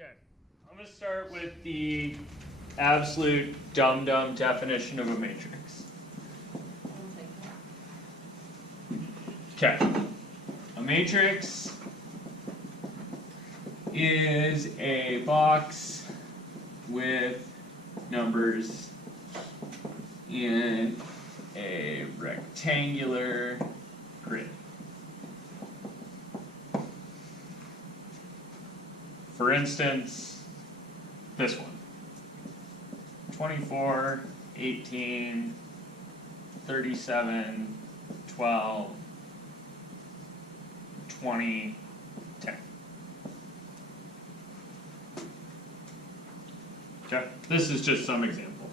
Okay, I'm going to start with the absolute dumb definition of a matrix. Okay, a matrix is a box with numbers in a rectangular grid. For instance, this one. 24, 18, 37, 12, 20, 10. Okay, this is just some example.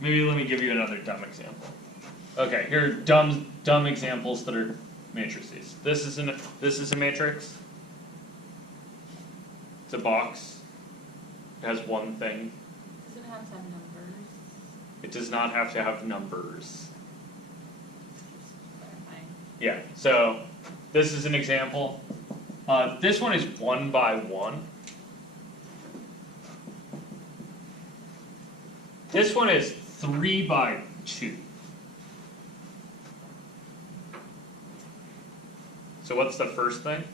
Maybe let me give you another dumb example. Okay, here are dumb examples that are matrices. This is a matrix. It's a box. It has one thing. Does it have to have numbers? It does not have to have numbers. Clarifying. Yeah, so this is an example. This one is 1 by 1. This one is 3 by 2. So what's the first thing?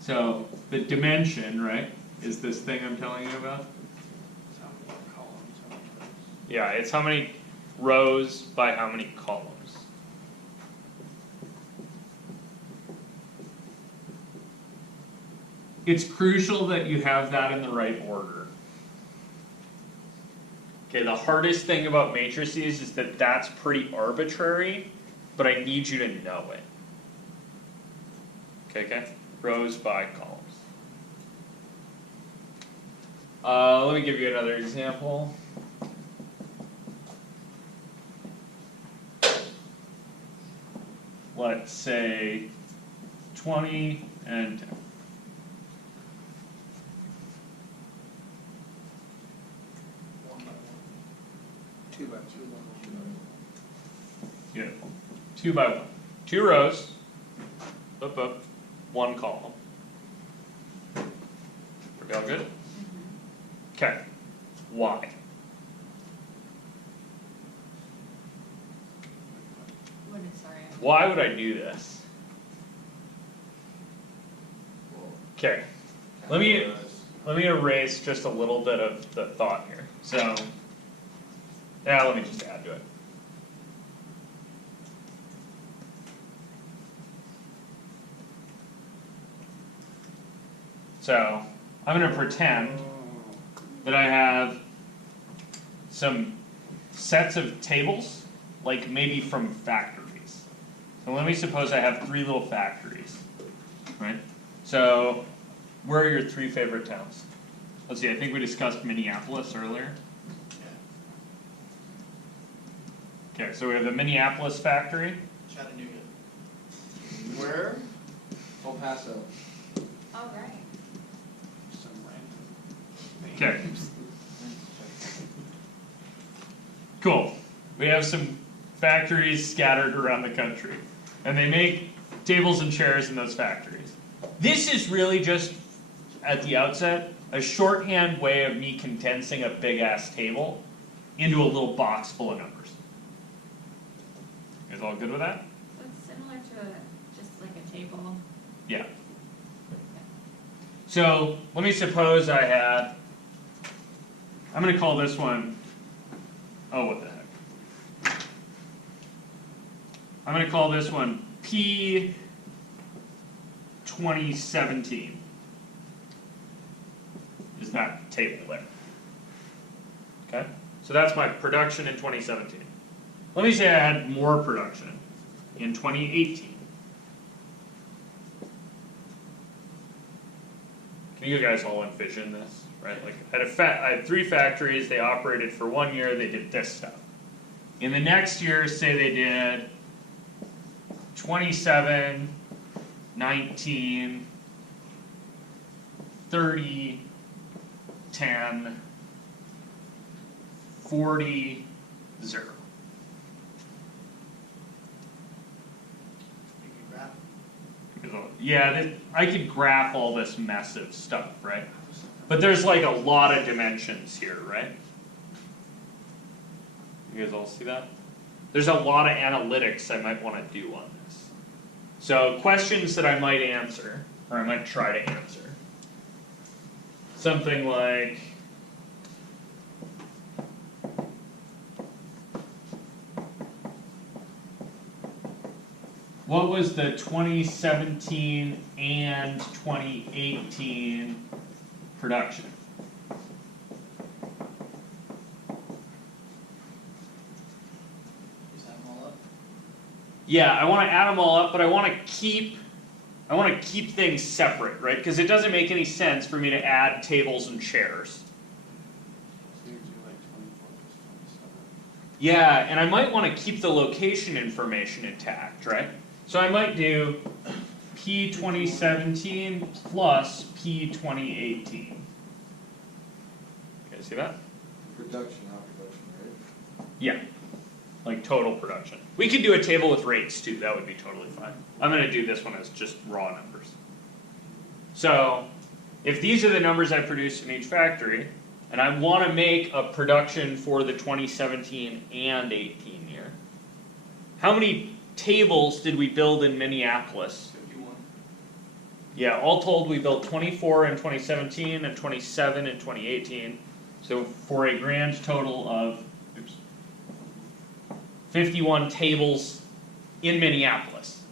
So the dimension, right, is this thing I'm telling you about? How many columns, how many rows? Yeah, it's how many rows by how many columns. It's crucial that you have that in the right order. Okay, the hardest thing about matrices is that that's pretty arbitrary, but I need you to know it. Okay? Rows by columns. Let me give you another example. Let's say 20 and 10. Two by two. Beautiful. 2 by 1. 2 rows. Up. 1 column. Are we all good? Okay. Why? Why would I do this? Okay. Let me erase just a little bit of the thought here. So, yeah, let me just add to it. So, I'm going to pretend that I have some sets of tables, like maybe from factories. So let me suppose I have 3 little factories, right? So, where are your 3 favorite towns? Let's see, I think we discussed Minneapolis earlier. Okay, so we have the Minneapolis factory. Chattanooga. Where? El Paso. All right. Some random. Okay. Cool. We have some factories scattered around the country, and they make tables and chairs in those factories. This is really just, at the outset, a shorthand way of me condensing a big-ass table into a little box full of numbers. You guys all good with that? So it's similar to just like a table. Yeah. So let me suppose I had, I'm going to call this one, oh, what the heck. I'm going to call this one P 2017. Is that table there. Okay? So that's my production in 2017. Let me say I had more production in 2018. Can you guys all envision this? Right? Like I had 3 factories, they operated for 1 year, they did this stuff. In the next year, say they did 27, 19, 30, 10, 40, 0. Yeah, I could graph all this mess of stuff, right? But there's like a lot of dimensions here, right? You guys all see that? There's a lot of analytics I might want to do on this. So questions that I might answer, or I might try to answer. Something like, what was the 2017 and 2018 production? Just add them all up. Yeah, I want to add them all up, but I want to keep things separate, right? Because it doesn't make any sense for me to add tables and chairs. So you do like 24 plus 27. Yeah, and I might want to keep the location information intact, right? So I might do P 2017 plus P 2018. You guys see that? Production, not production, right? Yeah, like total production. We could do a table with rates too, that would be totally fine. I'm going to do this one as just raw numbers. So, if these are the numbers I produce in each factory, and I want to make a production for the 2017 and 18 year, how many tables did we build in Minneapolis? 51. Yeah, all told we built 24 in 2017 and 27 in 2018. So for a grand total of 51 tables in Minneapolis.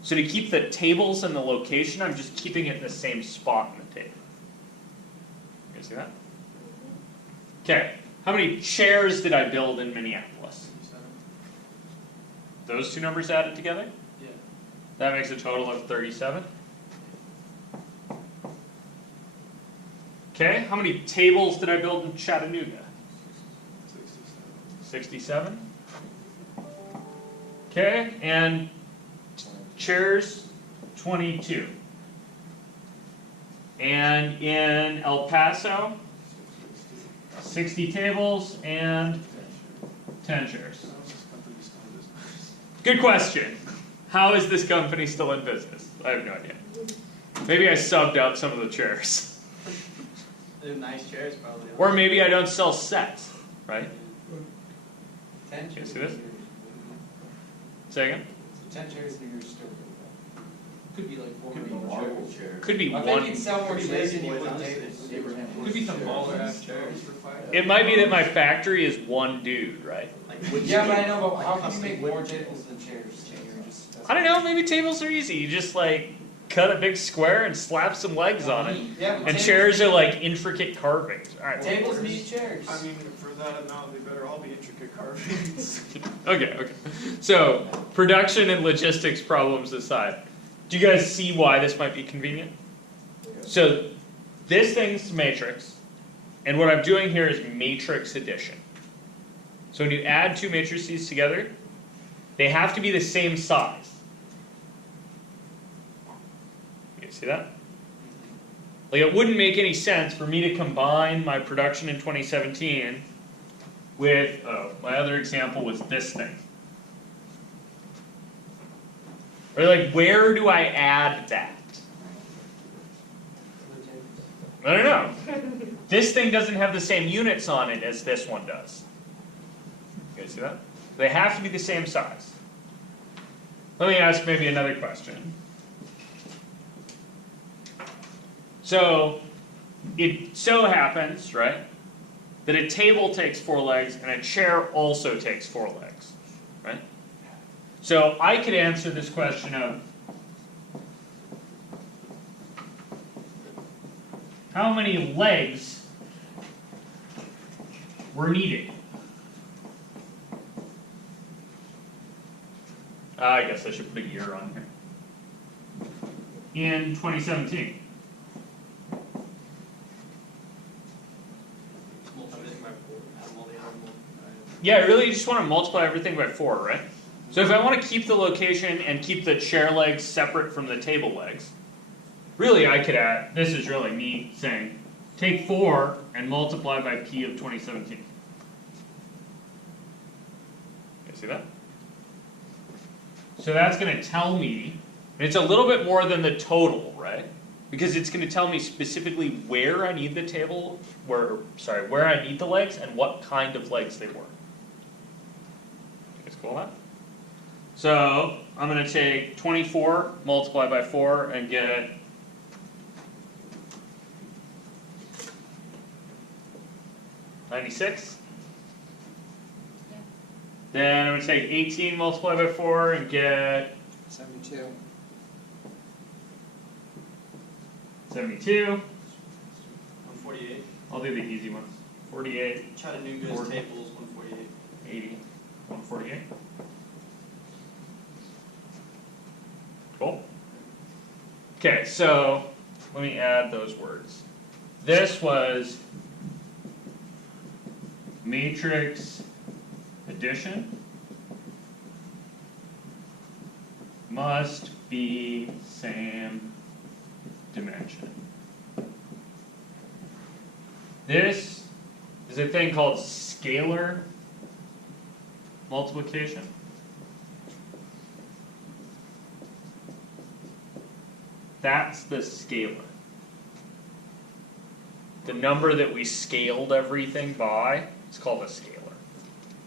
So to keep the tables and the location, I'm just keeping it in the same spot in the table. You guys see that? Okay, how many chairs did I build in Minneapolis? 27. Those two numbers added together? Yeah. That makes a total of 37. Okay, how many tables did I build in Chattanooga? 67. Okay, and chairs, 22. And in El Paso, 60 tables and 10 chairs. How is this company still in business? Good question. How is this company still in business? I have no idea. Maybe I subbed out some of the chairs. They're nice chairs, probably. Or maybe I don't sell sets, right? 10 You chairs. see this? Say again? So 10 chairs in your store. Could be like 4 Could be marble chairs. Could be I one. think you'd sell more Pretty chairs than lazy you boys, would honestly. tables. Could be some baller ass chairs for fire. It might be that my factory is one dude, right? Like wood Yeah, but I chairs. know, but how Like can you custom make wood more chairs. tables than chairs? You're just- I don't know, maybe tables are easy. You just like cut a big square and slap some legs on it. Yeah, but And tables- chairs are like intricate carvings. Alright. Tables need chairs. I mean, for that amount, they better all be intricate carvings. Okay. So, production and logistics problems aside, do you guys see why this might be convenient? So, this thing's matrix, and what I'm doing here is matrix addition. So when you add two matrices together, they have to be the same size. You see that? Like it wouldn't make any sense for me to combine my production in 2017 with, my other example was this thing. Or like, where do I add that? I don't know. This thing doesn't have the same units on it as this one does. You guys see that? They have to be the same size. Let me ask maybe another question. So, it so happens, right, that a table takes 4 legs and a chair also takes 4 legs, right? So I could answer this question of how many legs were needed? I guess I should put a year on here. In 2017. Yeah, really you just want to multiply everything by 4, right? So if I want to keep the location and keep the chair legs separate from the table legs, really I could add, this is really me saying, take 4 and multiply by P of 2017. You see that? So that's going to tell me And it's a little bit more than the total, right? Because it's going to tell me specifically where I need the table, where I need the legs and what kind of legs they were. You guys cool with that? So I'm going to take 24, multiply by 4, and get 96. Yeah. Then I'm going to take 18, multiply by 4, and get 72. 72. 148. I'll do the easy ones. 48, Chattanooga's 40. tables, 148. 80, 148. Cool. Okay, so let me add those words. This was matrix addition must be same dimension. This is a thing called scalar multiplication. That's the scalar. The number that we scaled everything by is called a scalar.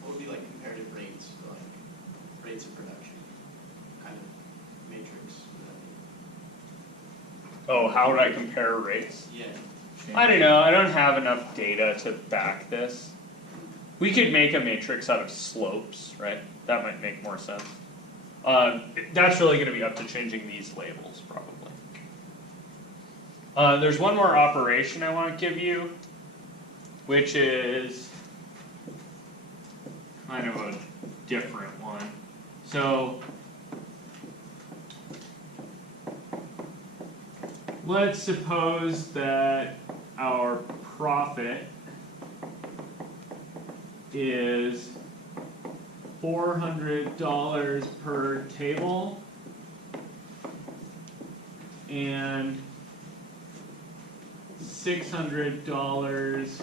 What would be like comparative rates, or like rates of production kind of matrix? Oh, how would I compare rates? Yeah. I don't know, I don't have enough data to back this. We could make a matrix out of slopes, right? That might make more sense. That's really going to be up to changing these labels, probably. There's one more operation I want to give you, which is kind of a different one. So let's suppose that our profit is $400 per table and $600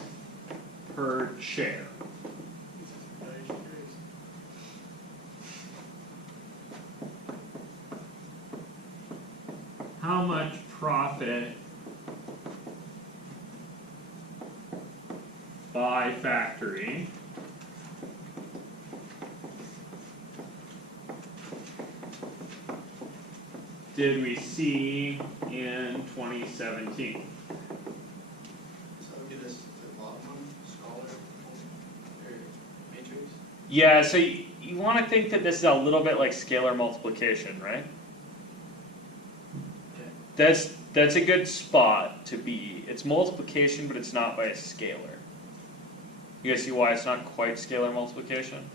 per chair. How much profit by factory did we see in 2017? So we do this to the bottom one, scholar or matrix. Yeah, so you want to think that this is a little bit like scalar multiplication, right? Yeah. That's a good spot to be. It's multiplication, but it's not by a scalar. You guys see why it's not quite scalar multiplication?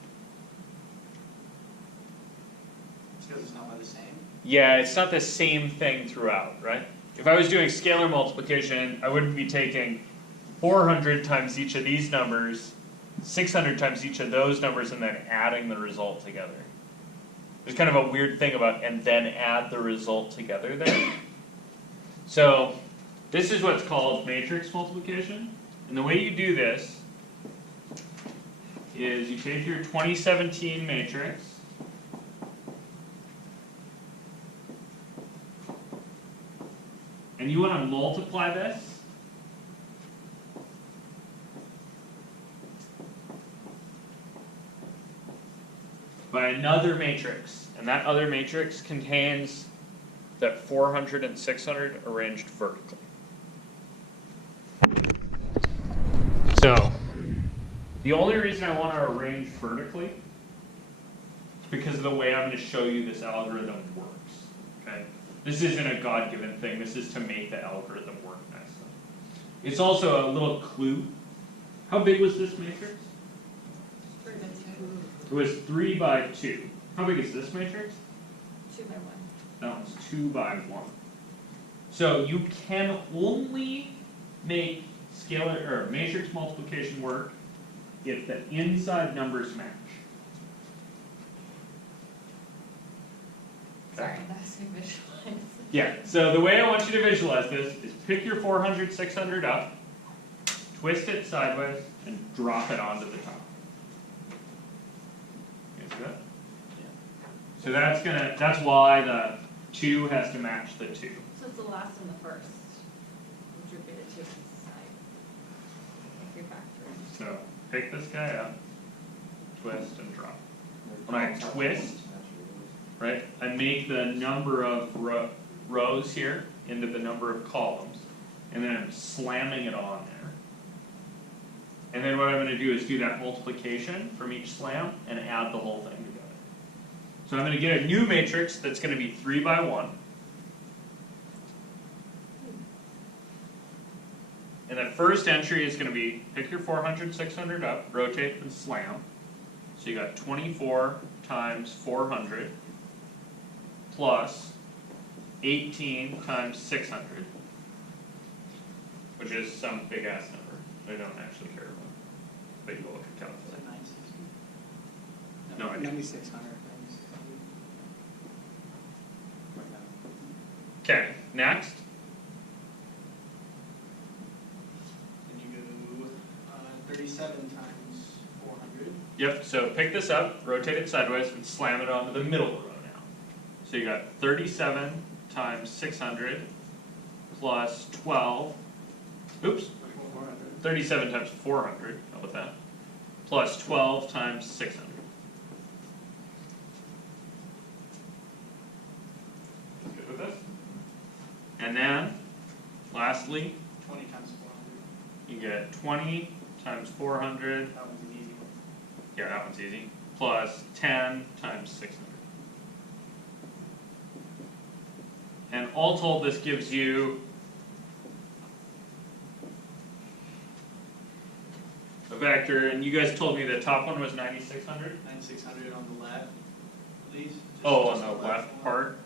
It's because it's not by the same. Yeah, it's not the same thing throughout, right? If I was doing scalar multiplication, I wouldn't be taking 400 times each of these numbers, 600 times each of those numbers, and then adding the result together. There's kind of a weird thing about and then add the result together there. So this is what's called matrix multiplication. And the way you do this is you take your 2017 matrix, and you want to multiply this by another matrix, and that other matrix contains that 400 and 600 arranged vertically. So, the only reason I want to arrange vertically is because of the way I'm going to show you this algorithm works. Okay? This isn't a God-given thing, this is to make the algorithm work nicely. It's also a little clue. How big was this matrix? 3 by 2. It was 3 by 2. How big is this matrix? 2 by 1. That one's 2 by 1. So you can only make scalar or matrix multiplication work if the inside numbers match. Sorry, that's a visualize. Yeah, so the way I want you to visualize this is pick your 400, 600 up, twist it sideways, and drop it onto the top. You guys see that? So that's why 2 has to match the 2. So it's the last and the first, which would be the 2 on the side. If you're factoring. So pick this guy up, twist and drop. When I twist, right, I make the number of rows here into the number of columns, and then I'm slamming it on there. And then what I'm going to do is do that multiplication from each slam and add the whole thing together. So I'm going to get a new matrix that's going to be 3 by 1. And the first entry is going to be, pick your 400, 600 up, rotate and slam. So you got 24 times 400 plus 18 times 600, which is some big ass number I don't actually care about, but you will look at calculator. 960? No idea. 9,600. Okay, next. Then you go 37 times 400. Yep, so pick this up, rotate it sideways, and slam it onto the middle row now. So you got 37 times 600 plus 12, oops, 37 times 400, how about that? Plus 12 times 600. Good with this? And then, lastly, 20 times 400. you get 20 times 400, That one's an easy one. yeah, that one's easy, plus 10 times 600. And all told, this gives you a vector, and you guys told me the top one was 9,600? 9,600 on the left, please. Just- Oh, on just the left one. part?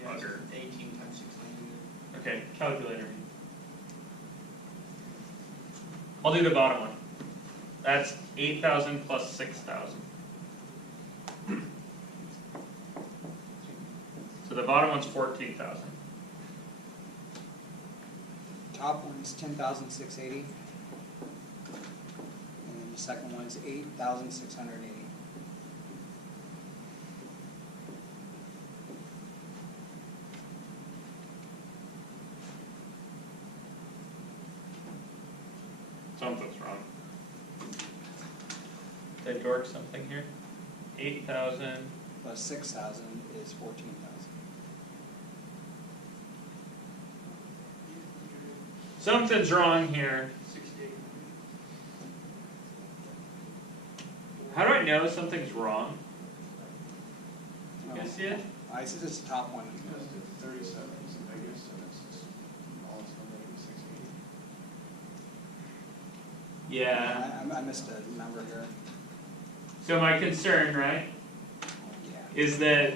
Yeah, it's Bugger. 18 times 600. Okay, calculator. I'll do the bottom one. That's 8,000 plus 6,000. So the bottom one's 14,000. Top one's 10,680. And then the second one's 8,680. Something's wrong. Did I dork something here? 8,000. Plus 6,000 is 14,000. Something's wrong here. 68. How do I know something's wrong? You guys see it? I see this top one. 37 is the biggest, and it's just all it's number 680. Yeah. I missed a number here. So my concern, right, Yeah. is that,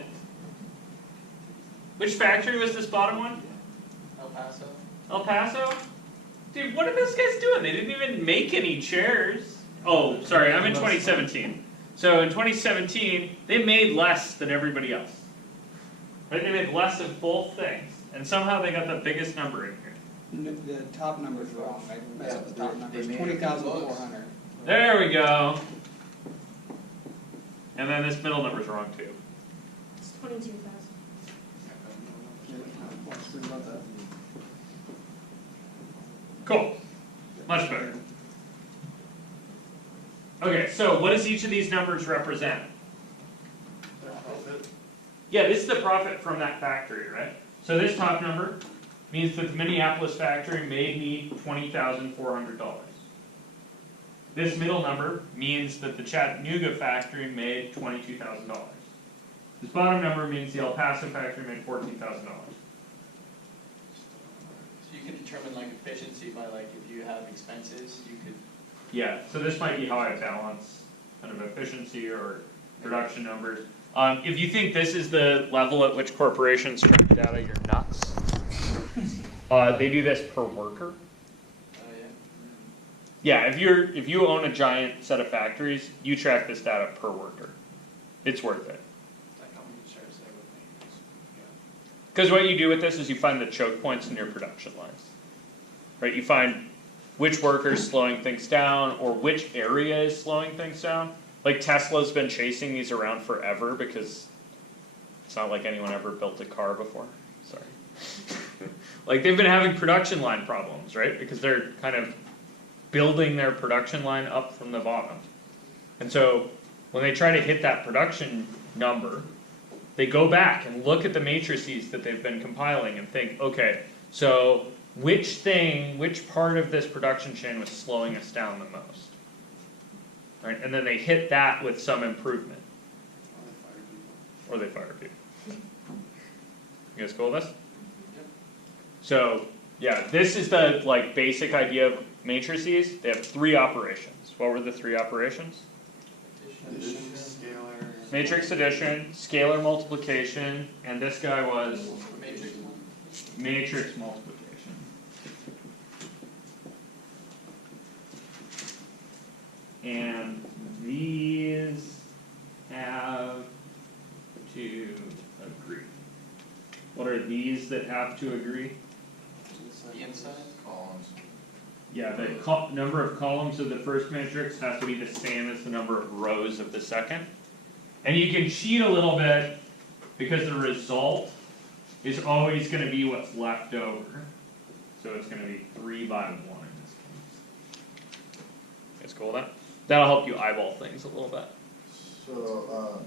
which factory was this bottom one? El Paso. El Paso? Dude, what are those guys doing? They didn't even make any chairs. Oh, sorry, I'm in 2017. So in 2017, they made less than everybody else. Right? They made less of both things. And somehow they got the biggest number in here. The top number's wrong. I messed up the top number. It's they made it 20,400. There we go. And then this middle number's wrong too. It's 22,000. Cool. Much better. Okay, so what does each of these numbers represent? Yeah, this is the profit from that factory, right? So this top number means that the Minneapolis factory made me $20,400. This middle number means that the Chattanooga factory made $22,000. This bottom number means the El Paso factory made $14,000. So you can determine like efficiency by like if you have expenses, you could. Yeah, so this might be how I balance kind of efficiency or production numbers. If you think this is the level at which corporations track data, you're nuts. They do this per worker. Oh yeah. Yeah, if you own a giant set of factories, you track this data per worker. It's worth it. Like how many shares they would make. Yeah. Because what you do with this is you find the choke points in your production lines. Right? You find which worker is slowing things down or which area is slowing things down. Like Tesla's been chasing these around forever because It's not like anyone ever built a car before. Sorry. Like they've been having production line problems, right? Because they're kind of building their production line up from the bottom. And so when they try to hit that production number, they go back and look at the matrices that they've been compiling and think, okay, so which part of this production chain was slowing us down the most? Right? And then they hit that with some improvement. Or they fire people. You guys cool with this? Yep. So, yeah, this is the like basic idea of matrices. They have 3 operations. What were the 3 operations? Addition, scalar. Matrix addition, scalar multiplication, and this guy was Matrix. matrix multiplication. And these have to agree. What are these that have to agree? The inside. Columns. Yeah, the number of columns of the first matrix has to be the same as the number of rows of the second. And you can cheat a little bit because the result is always going to be what's left over. So it's going to be 3 by 1 in this case. That's cool with that? That'll help you eyeball things a little bit. So,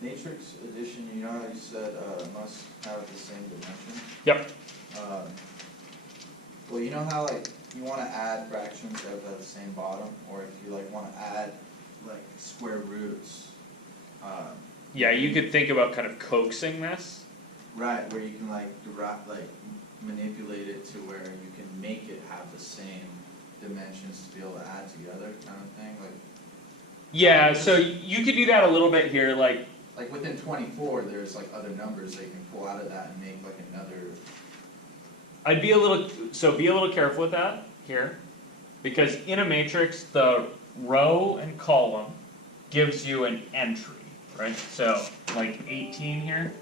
matrix addition, you know how you said, must have the same dimension? Yep. Well, you know how like, you wanna add fractions that have the same bottom, or if you like wanna add like square roots, Yeah, you could think about kind of coaxing this. right, where you can like manipulate it to where you can make it have the same dimensions to be able to add together, kind of thing, like. Yeah, so you could do that a little bit here, like, Like within 24, there's like other numbers that you can pull out of that and make like another. be a little careful with that here, because in a matrix, the row and column gives you an entry, right? So, like 18 here,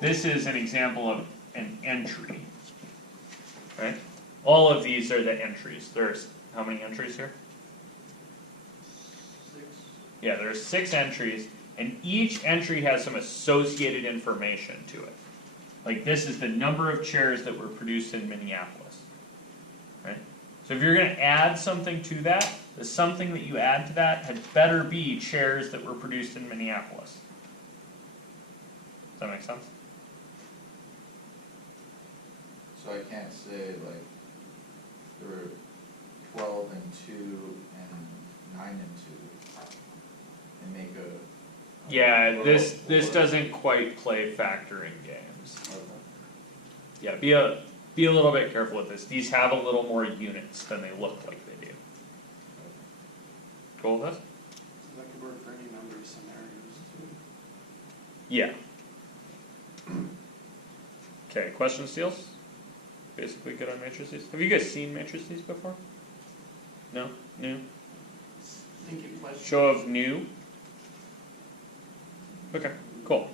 this is an example of an entry, right? All of these are the entries. There's how many entries here? 6. Yeah, there's 6 entries, and each entry has some associated information to it. Like this is the number of chairs that were produced in Minneapolis, right? So if you're going to add something to that, the something that you add to that had better be chairs that were produced in Minneapolis. Does that make sense? So I can't say like there were 12 and 2 and 9 and 2 and make a. Yeah, row this of this 4. doesn't quite play factoring games. Okay. Yeah, be a little bit careful with this. These have a little more units than they look like they do. Cool with this? So that could work for any number of scenarios too. Yeah. Okay, question steals? Basically good on matrices. Have you guys seen matrices before? No? New? Thinking question. Show of new? Okay, cool.